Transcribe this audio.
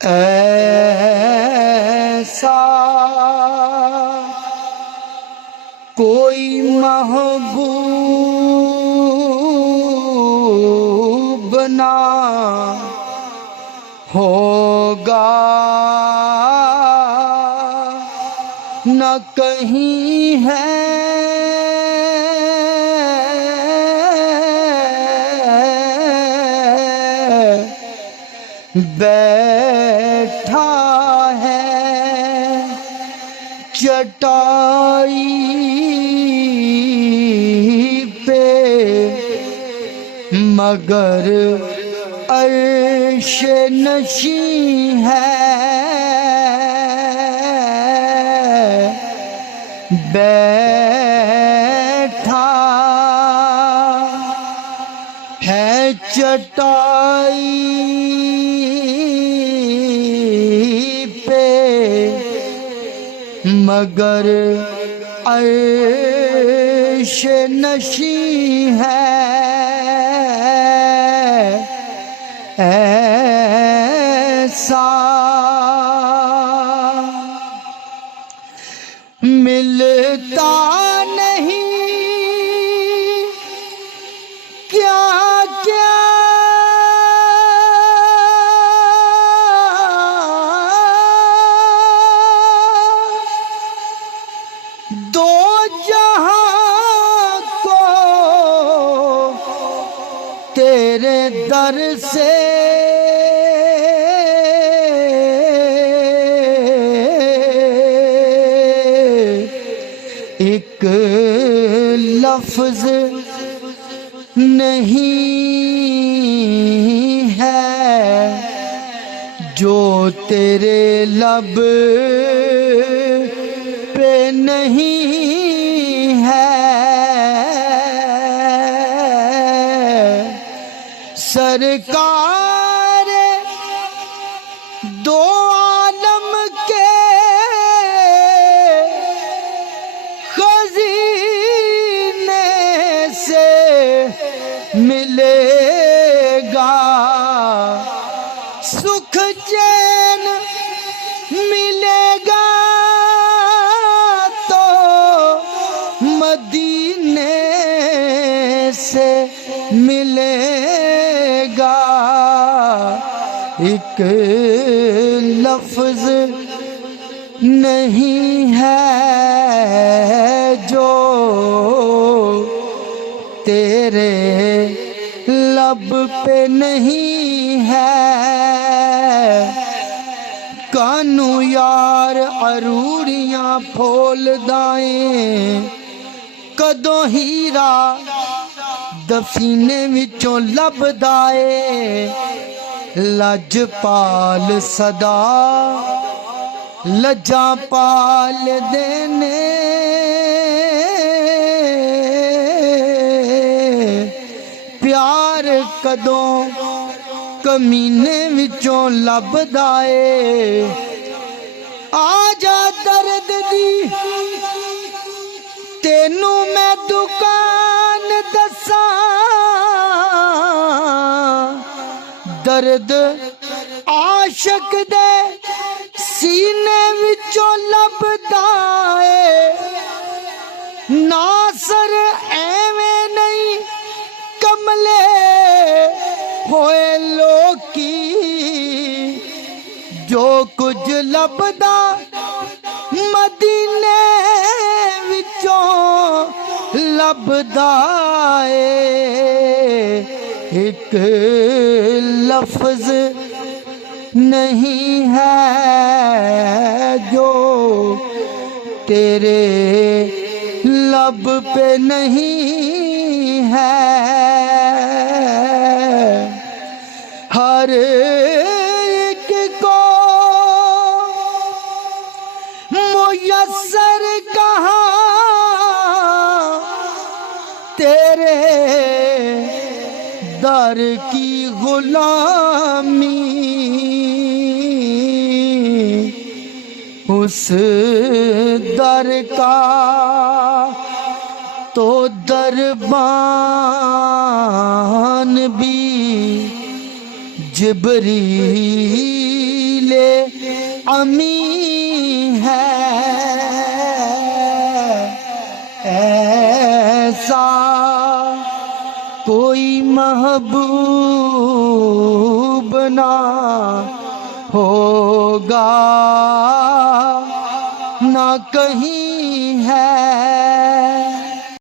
ऐसा कोई महबूब ना होगा, न कहीं है बैठा है चटाई पे, मगर अर्श नशी है बैठा है चटाई पे, मगर अर्श नशी है ऐसा मिलता नहीं क्या क्या दो जहां को तेरे दर से एक लफ्ज नहीं है जो तेरे लब पे नहीं है। सरकार दो आलम के खजीने से मिलेगा, सुख चैन मिलेगा तो मदीने से मिलेगा। एक लफ्ज नहीं है जो तेरे लब पे नहीं है। कानू यार अरूरियां फोल दाएं, कदों हीरा दफीने विचों लभदा ए। लजपाल सदा लज्जा पाल देने, प्यार कदों कमीने विचों लभदा ए। आजा दर्द दी तेनू मैं दुकान दसां, दर्द आशक दे सीने विचों लभदा ए। नासर एवें नहीं कमले होए लोकी, जो कुछ लभदा मदीने विचों लभदा ए। एक लफ्ज नहीं है जो तेरे लब पे नहीं है। हर एक को मुयस्सर कहाँ तेरे दर की गुलामी, उस दर का तो दरबान भी जिब्रील कमी है, ऐसा कोई महबूब ना होगा, ना कहीं है।